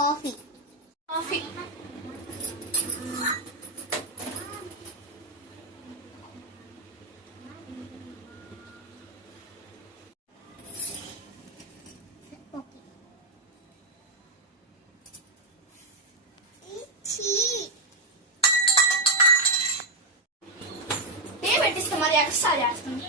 Coffee పెట్టిస్తే మరి extra చేస్తుంది.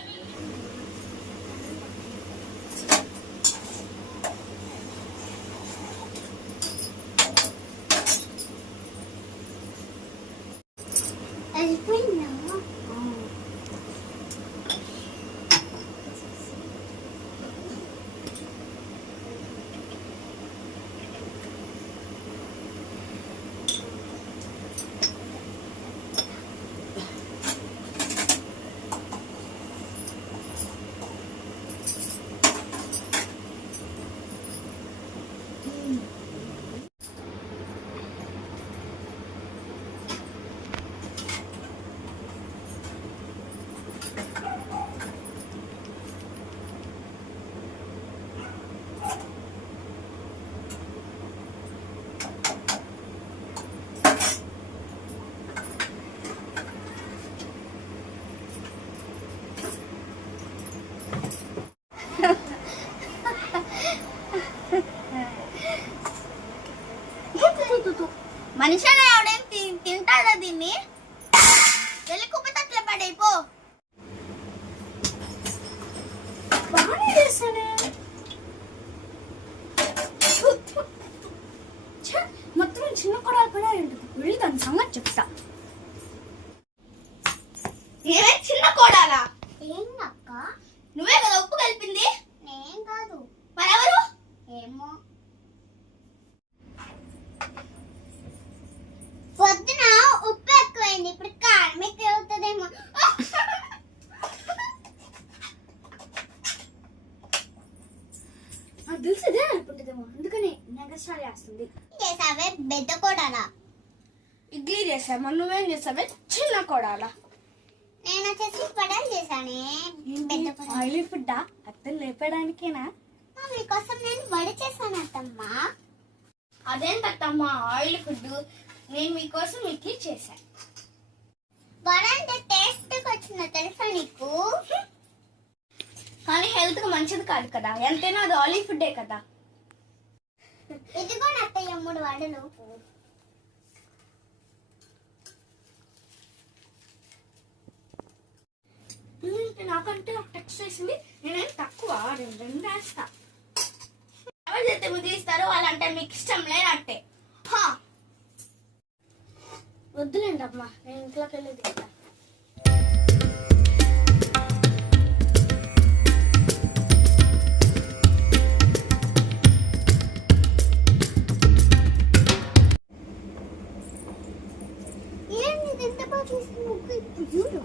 మనిషిని ఎవడేం తింటాడా దీన్ని? వెళ్ళి కుప్పతట్ల పడైపో. బాగానే చేస్తానే. మొత్తం చిన్న కొడాలి పడా వెళ్ళి దాని సంగతి చెప్తా. ఏమే చిన్న కోడాలా? ఏం అక్క? నువ్వే కదా ఉప్పు కలిపింది? నేను కాదు. మరెవరు? ఏమో. పొద్దున ఉప్పు ఎక్కువైంది, ఇప్పుడు కారం ఎక్కువ అవుతుందేమో. తెలిసిదే అనుకుంటుందేమో, అందుకని నెగస్ట్రా చేస్తుంది. చేసావే పెద్ద కోడాలా? ఇడ్లీ చేసామా, నువ్వేం చేసావే చిన్న కొడాలా? నేను వచ్చేసి పడాలు చేశానే. పెద్ద పడాలు. ఆయిల్ ఫుడ్డా? అత్తలు లేపడానికేనా? మీకోసం నేను వడి చేశాను అత్తమ్మా. అదేంటమ్మా ఆయిల్ ఫుడ్? నేను మీకోసం ఇడ్లీ చేశాను. వడ అంటే టేస్ట్ వచ్చిందో తెలుసా నీకు? కానీ హెల్త్ కు మంచిది కాదు కదా, ఎంతైనా అది ఆయిల్ ఫుడ్డే కదా. ఇదిగో అత్తయ్య 3 వడలు. నాకంటే టెక్స్ట్ చేసింది, నేనేం తక్కువ 2 వేస్తా. ఎవరు చేస్తే ముదిరిస్తారో వాళ్ళంటే మీకు ఇష్టం లేనట్టే. వద్దులేండి అమ్మా, నేను ఇంట్లోకి వెళ్ళి తింటా. ఏంటి ఎంత బాగా చేసిన ముగ్గు ఇప్పుడు చూడు.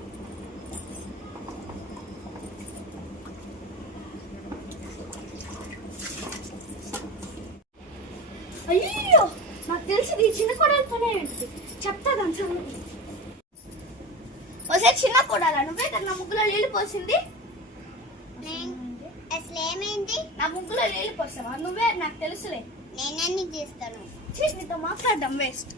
అయ్యో, నాకు తెలిసింది చిన్న కొడాలి పనే ఏంటి చెప్తా దాని సంగతి. ఒకసారి చిన్న కొడాలా, నువ్వే కదా నా ముగ్గులో నీళ్లు పోసింది? అసలు ఏమైంది? నా ముగ్గులో నీళ్లు పోసావా? నువ్వే, నాకు తెలుసులే. నేనన్నీ చేస్తాను. నీతో మాట్లాడడం వేస్ట్.